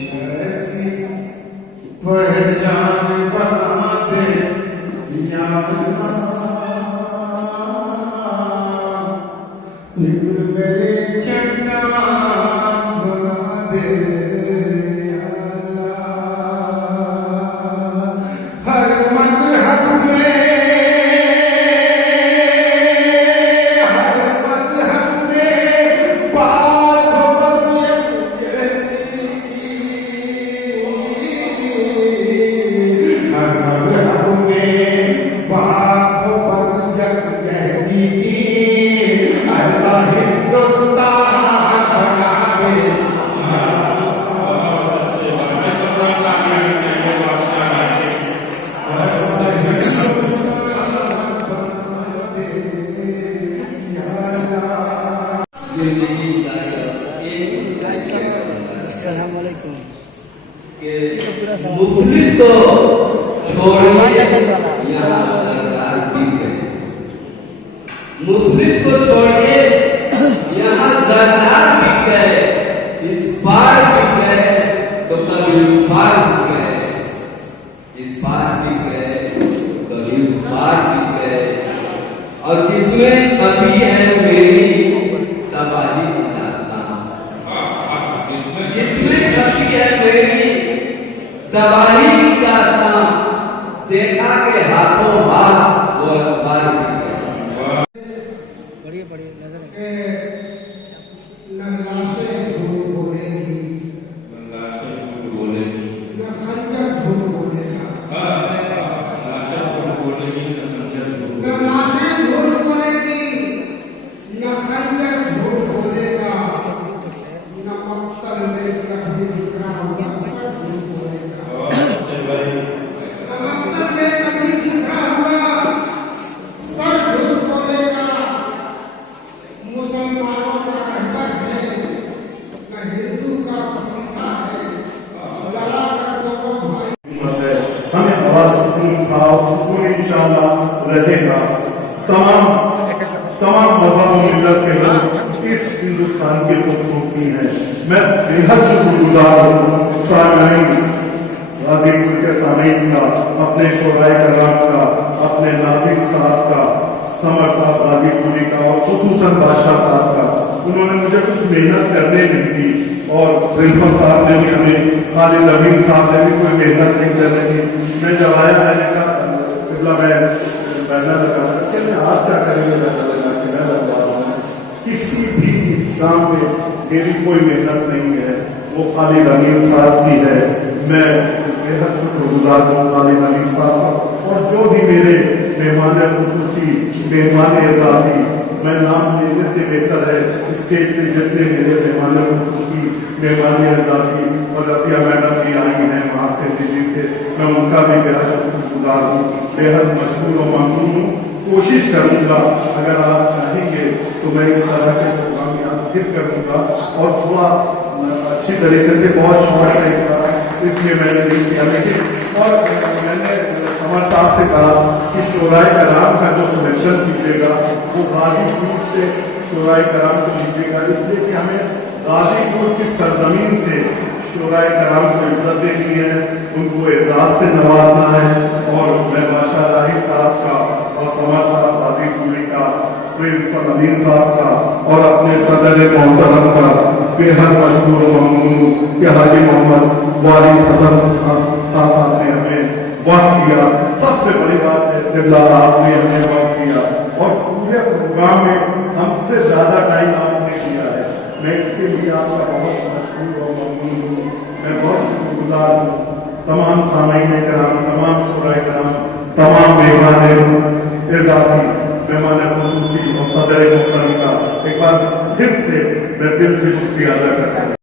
ऐसी पहचान बना दे या अल्लाह, फिक्र मेरे चट्टान बना दे या अल्लाह। हर मज़हब में बात हो बस यही की, हर मज़हब में बात हो बस यही की, ऐसा हिंदुस्तान बना दे। अस्सलाम वालेकुम। मुफलिस को छोड़िए यहाँ सरकार बिक गए, मुफलिस को छोड़िए यहाँ सरकार बिक गए, इस पार बिक गए तो कभी उस पार बिक गए, इस पार बिक गए तो कभी उस पार बिक गए। और जिसमें छवि है मेरी तबाही की दास्तान, जिसमें छवि है मेरी तबाही की दास्तां, देखा के हाथों हाथ वो अखबार भी गया। पढ़िए पढ़िए नजर न लाशें झूठ बोलेगी, न खंजर झूठ बोलेगा, न लाशें झूठ बोलेगी, न खंजर झूठ बोलेगा, न मक्तल में कभी बिखरा हुआ सर झूठ बोलेगा, न मक्तल में कभी बिखरा हुआ सर झूठ बोलेगा। मुसलमानों का रहबर है, न हिंदू का पसीना है, लड़ा कर दोनों भाई। हमें आवाज उठाओ, वो इंशाअल्लाह रहेगा। तमाम मज़हब और मिल्लत के लोग इस हिंदुस्तान के खूबसूरती हैं। मैं बेहद शुक्रगुजार हूँ सामईन, गाजीपुर के सामईन का, अपने शोराए कराम का, अपने नाज़िम साहब का, समर साहब गाजीपुरी का और खुसूसन बादशाह साहब का। उन्होंने मुझे कुछ मेहनत करने नहीं दी और प्रिंसिपल साहब ने भी हमें, खालिद अमीन साहब ने भी कोई मेहनत नहीं करने दी। मैं जब आया मैंने कहा मैं बैनर लगा कहते आप क्या करेंगे, बैनर लगा के मैं लगवा रहा हूँ। किसी भी इस काम में मेरी कोई मेहनत नहीं है, वो खालिद अमीन साहब की है। मैं बेहद शुक्रगुजार हूँ खालिद अमीन साहब का। और जो भी मेरे मेहमान खुसूसी, मेहमान एजाज़ी, मैं नाम लेने से बेहतर है स्टेज पे जितने मेरे मेहमान खुसूसी, मेहमान एजाज़ी और रतिया मैडम भी आई हैं वहाँ से दिल्ली से, मैं उनका भी बेहद शुक्रगुजार हूँ, बेहद मशहूर और ममनून हूँ। कोशिश करूँगा अगर आप चाहेंगे तो मैं इस तरह के प्रोग्राम यहाँ फिर करूँगा और थोड़ा अच्छी तरीके से, बहुत शॉर्ट टाइम का इसलिए मैंने नहीं किया। लेकिन और मैंने समर साहब से कहा कि शोराए कराम का जो सिलेक्शन कीजिएगा वो गाजीपुर से शोराए कराम को लीजिएगा, इसलिए कि हमें गाजीपुर की सरजमीन से शोराए कराम को इज्जत देनी है, उनको एजाज से नवाजना है। और मैं बादशाह राही साहब का और समर साहब गाजीपुरी का, प्रिंसिपल अमीन साहब का और अपने सदर मोहतरम का बेहद मशहूर ममनून कि हाजी मोहम्मद वारिस हसन साहब ने हमें वक्त दिया। सबसे बड़ी बात है तिबला आपने हमें वक्त दिया और पूरे प्रोग्राम में हमसे ज्यादा टाइम आपने दिया है। मैं इसके लिए आपका बहुत मशहूर और ममनून हूँ। मैं बहुत शुक्रगुजार हूँ तमाम सामईन कराम, तमाम शोराए कराम, तमाम मेहमान एजाज़ी, मेहमान खुसूसी और सदर मोहतरम का एक बार फिर से मैं दिल से शुक्रिया अदा करता हूँ।